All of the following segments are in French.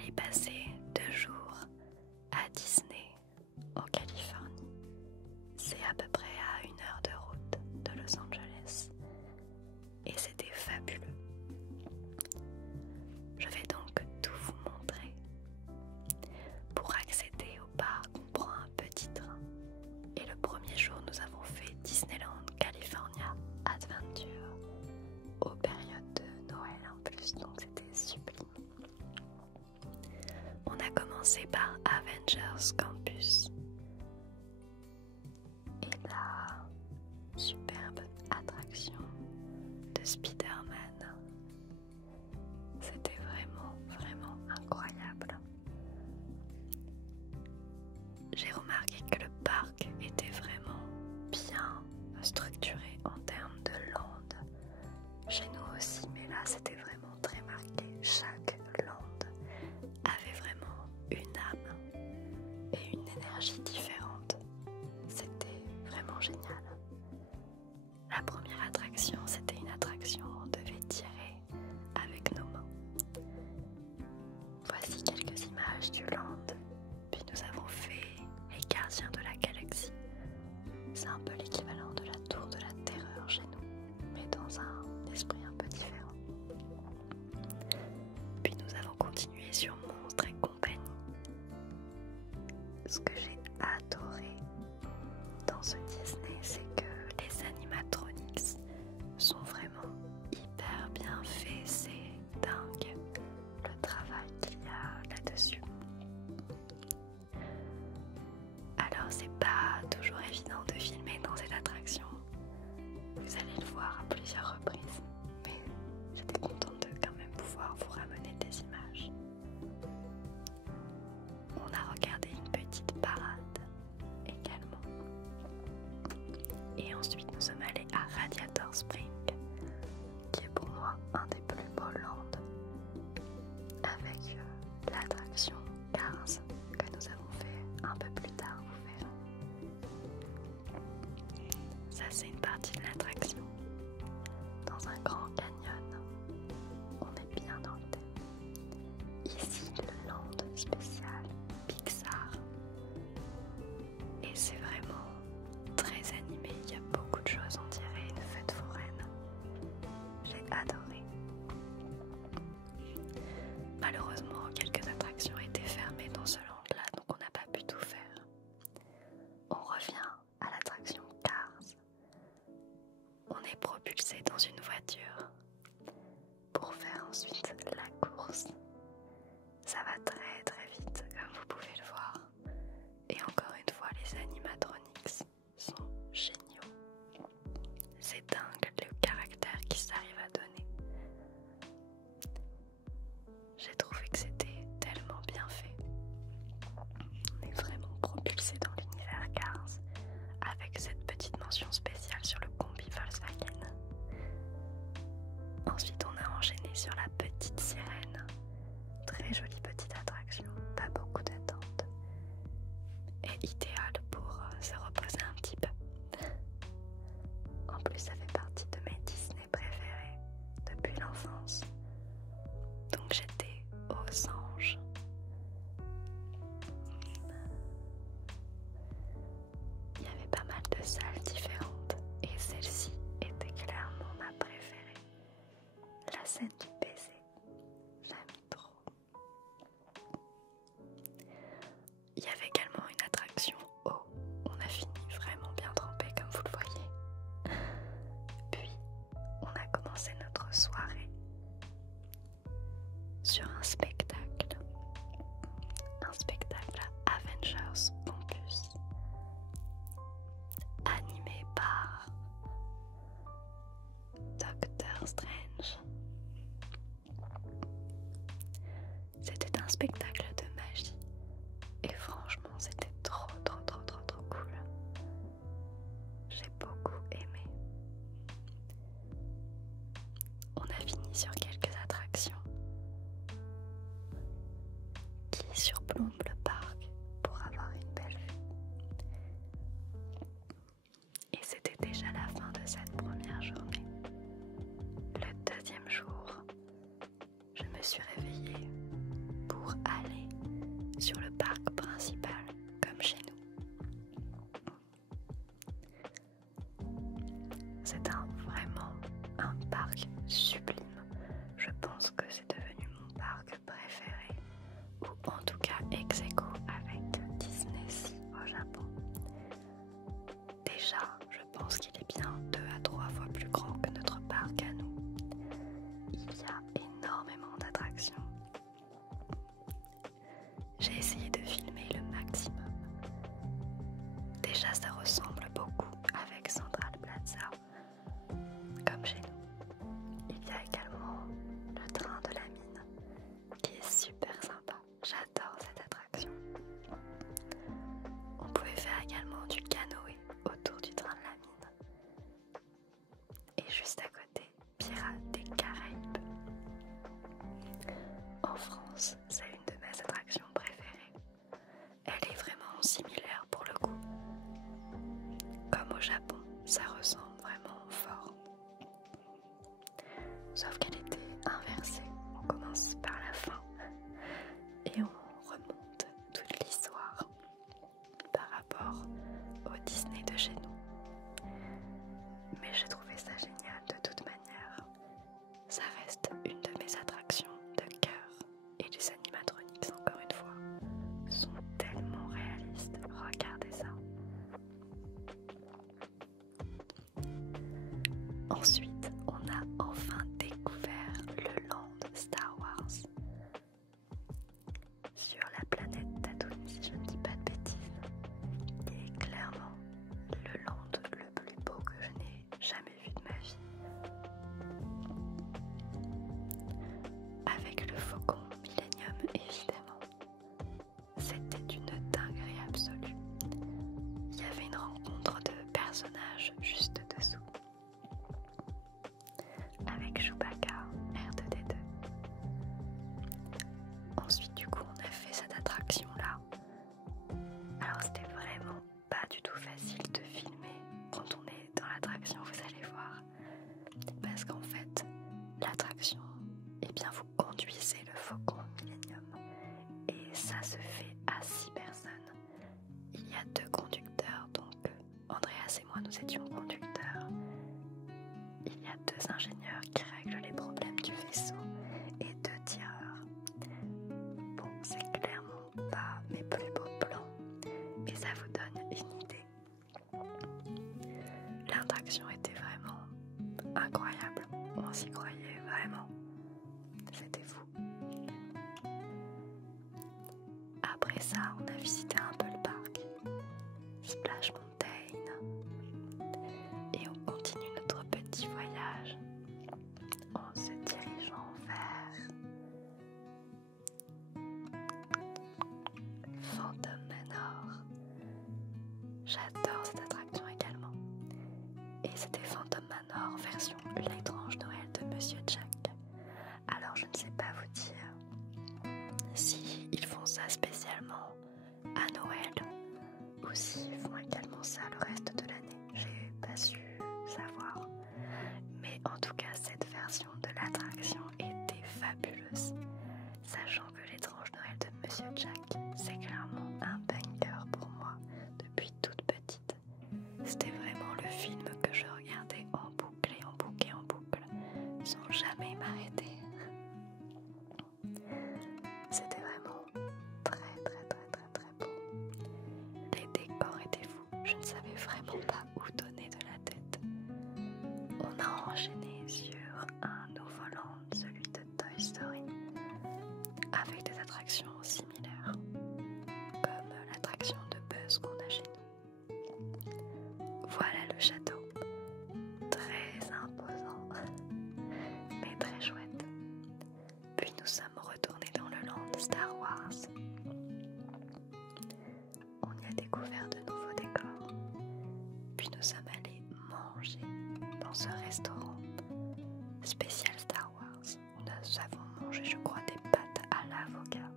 allé passer 2 jours à Disney en Californie. C'est à peu près à 1 heure de route de Los Angeles et c'était fabuleux. Je vais donc tout vous montrer. Pour accéder au parc, on prend un petit train et le premier jour nous avons fait Disneyland California Adventure aux périodes de Noël en plus, donc c'était sublime. On a commencé par Avengers Campus et la superbe attraction de Spider-Man. C'était vraiment incroyable. J'ai remarqué que le parc était vraiment bien structuré en termes de land. Chez nous aussi, mais là c'était vraiment très marqué. Chaque land avait vraiment une âme et une énergie différente. C'était vraiment génial. La première attraction, c'était une attraction où on devait tirer avec nos mains. Voici quelques images du land. Puis nous avons fait les Gardiens de la Galaxie. C'est un peu l'équivalent de la Tour de la Terreur chez nous, mais dans un esprit un peu différent. Puis nous avons continué sur Monstres et compagnie. Ce que j'ai adoré dans ce Disney, c'est que les animatronics sont vraiment hyper bien faits. C'est dingue le travail qu'il y a là-dessus. Alors c'est pas toujours évident de filmer dans cette attraction. Vous allez le voir à plusieurs reprises, mais j'étais contente de quand même pouvoir vous ramener des images. On a regardé une petite parade également. Et ensuite nous sommes allés à Radiator Springs, qui est pour moi un des plus beaux lands, avec l'attraction Cars que nous avons fait un peu plus tard, vous verrez. Ça c'est une partie de l'attraction. Dans un grand canyon, on est bien dans le thème. Ici le land spécial Pixar. Et c'est vraiment très animé, il y a beaucoup de choses, on dirait une fête foraine. J'ai adoré. Malheureusement, quelques attractions étaient fermées dans ce land-là, donc on n'a pas pu tout faire. On revient à l'attraction Cars. On est propulsé dans une voiture pour faire ensuite la course. Ça va très vite, comme vous pouvez le voir. Et encore une fois, les animatronics sont géniaux. C'est dingue le caractère qu'ils arrivent à donner. J'ai trouvé que c'était tellement bien fait. On est vraiment propulsé dans l'univers Cars avec cette petite mention spéciale sur le combi Volkswagen. Ensuite, on a enchaîné sur la petite sirène. Très jolie petite attraction, pas beaucoup d'attente. Et idéal pour se reposer un petit peu. En plus, ça fait partie de mes Disney préférés depuis l'enfance. Donc j'étais aux anges. Il y avait pas mal de salles différentes et celle-ci était clairement ma préférée. La scène du baiser, j'aime trop. Il y avait également une attraction eau. On a fini vraiment bien trempé comme vous le voyez. Puis on a commencé notre soirée sur un spectacle Avengers Campus, animé par Doctor Strange. C'était un spectacle de magie et franchement c'était trop cool. J'ai beaucoup aimé. On a fini sur quelques attractions qui surplombent le parc pour avoir une belle vue. Et c'était déjà la fin de cette première journée. Le deuxième jour, je me suis réveillée pour aller j'ai essayé de filmer le maximum. Déjà, ça ressemble beaucoup avec Central Plaza, comme chez nous. Il y a également le train de la mine, qui est super sympa. J'adore cette attraction. On pouvait faire également du canoë autour du train de la mine. Et juste à côté, Pirates des Caraïbes. En France, c'est une de mes attractions préférées. Elle est vraiment similaire pour le coup. Comme au Japon, ça ressemble vraiment fort. Sauf qu'elle était inversée. On commence par la fin et on remonte toute l'histoire par rapport au Disney de chez nous. Mais j'ai trouvé ça génial de toute manière. Ça reste une de mes attractions de cœur et les animatroniques, encore une fois, sont tellement réalistes. Regardez ça. Ensuite, on a enfin découvert le land Star Wars sur la planète Tatooine, si je ne dis pas de bêtises, qui est clairement le land le plus beau que je n'ai jamais vu de ma vie. Avec le Faucon Millenium, évidemment. C'était une dinguerie absolue. Il y avait une rencontre de personnages juste dessous. Avec Chewbacca, R2D2. Ensuite, du coup, on a fait cette attraction-là. Alors, c'était vraiment pas du tout facile de filmer quand on est dans l'attraction, vous allez voir. Parce qu'en fait, l'attraction, eh bien, vous conduisez le Faucon Millenium. Et ça se fait à 6 personnes. Il y a 2 conducteurs, donc Andreas et moi, nous étions conducteurs. Il y a 2 ingénieurs qui règlent les problèmes du vaisseau et 2 tireurs. Bon, c'est clairement pas mes plus beaux plans, mais ça vous donne une idée. L'attraction était vraiment incroyable. On s'y croyait vraiment. C'était fou. Après ça, on a visité un peu le parc. Splash Mountain. Et on continue notre petit voyage en se dirigeant vers Phantom Manor. J'adore cette attraction également. Et c'était Phantom Manor version l'étrange Noël de Monsieur Jack. Alors je ne sais pas vous dire si ils font ça spécialement à Noël ou s'ils font également ça le reste de l'année. J'ai pas su savoir. Mais en tout cas, cette version de l'attraction était fabuleuse. Sachant que l'étrange Noël de Monsieur Jack, c'est clairement un banger pour moi depuis toute petite. C'était vraiment le film que je regardais en boucle et en boucle et en boucle, sans jamais m'arrêter. C'était vraiment très très très très très beau. Les décors étaient fous, je ne savais vraiment pas où donner de la tête. On a enchaîné sur un nouveau land, celui de Toy Story, avec des attractions similaires, comme l'attraction de Buzz qu'on a chez nous. Voilà le château, très imposant, mais très chouette. Puis nous sommes retournés dans le land Star Wars. On y a découvert de nouveaux décors. Puis nous sommes allés manger dans ce restaurant spécial Star Wars. Nous avons mangé, je crois, des pâtes à l'avocat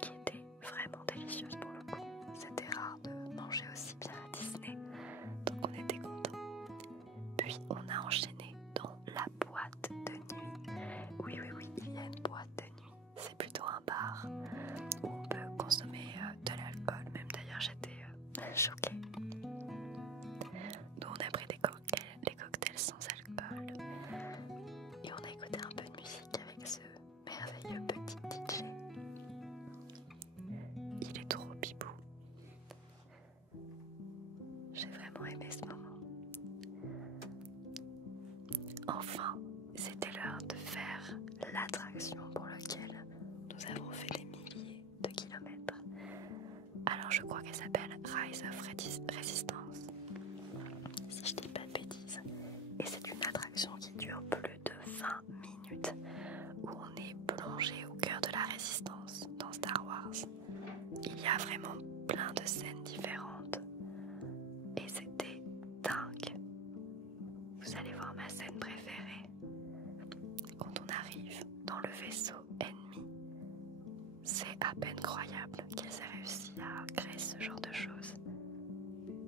qui étaient vraiment délicieuses pour le coup. C'était rare de manger aussi bien à Disney, donc on était contents. Puis on a enchaîné dans la boîte de nuit. Oui, il y a une boîte de nuit. C'est plutôt un bar où on peut consommer de l'alcool. Même d'ailleurs, j'étais choquée. Nous, on a pris les cocktails sans alcool. Et on a écouté un peu de musique avec ce merveilleux petit DJ. Il est trop bibou. J'ai vraiment aimé ce moment. Enfin, c'était l'heure de faire l'attraction pour laquelle nous avons fait des milliers de kilomètres. crois qu'elle s'appelle Rise of Resistance, si je dis pas de bêtises. Et c'est une attraction qui dure plus de 20 minutes, où on est plongé au cœur de la résistance dans Star Wars. Il y a vraiment plein de scènes différentes, et c'était dingue. Vous allez voir ma scène préférée. Quand on arrive dans le vaisseau ennemi, c'est à peine croyable qu'ils aient réussi à créer ce genre de choses.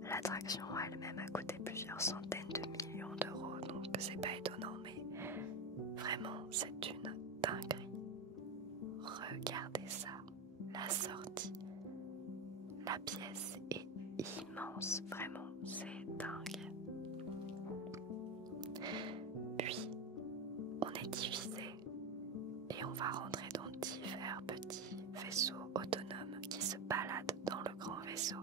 L'attraction elle-même a coûté plusieurs centaines de millions d'euros, donc c'est pas étonnant, mais vraiment c'est une dinguerie. Regardez ça, la sortie, la pièce est immense, vraiment c'est dingue. Puis on est divisé et on va rentrer dans divers petits vaisseaux autonomes qui se baladent dans le grand vaisseau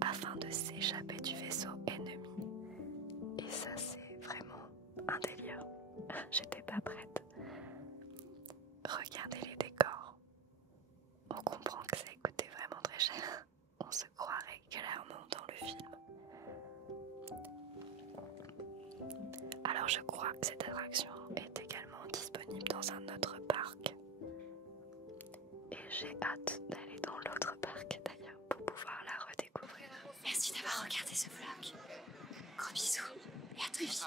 afin de s'échapper du vaisseau ennemi. Et ça c'est vraiment un délire. J'étais pas prête. Regardez les décors. On comprend que ça a coûté vraiment très cher. On se croirait clairement dans le film. Alors je crois que cette attraction est également disponible dans un autre parc. Et j'ai hâte d'aller dans l'autre parc d'ailleurs pour pouvoir la redécouvrir. Merci d'avoir regardé ce vlog. Gros bisous et à très vite.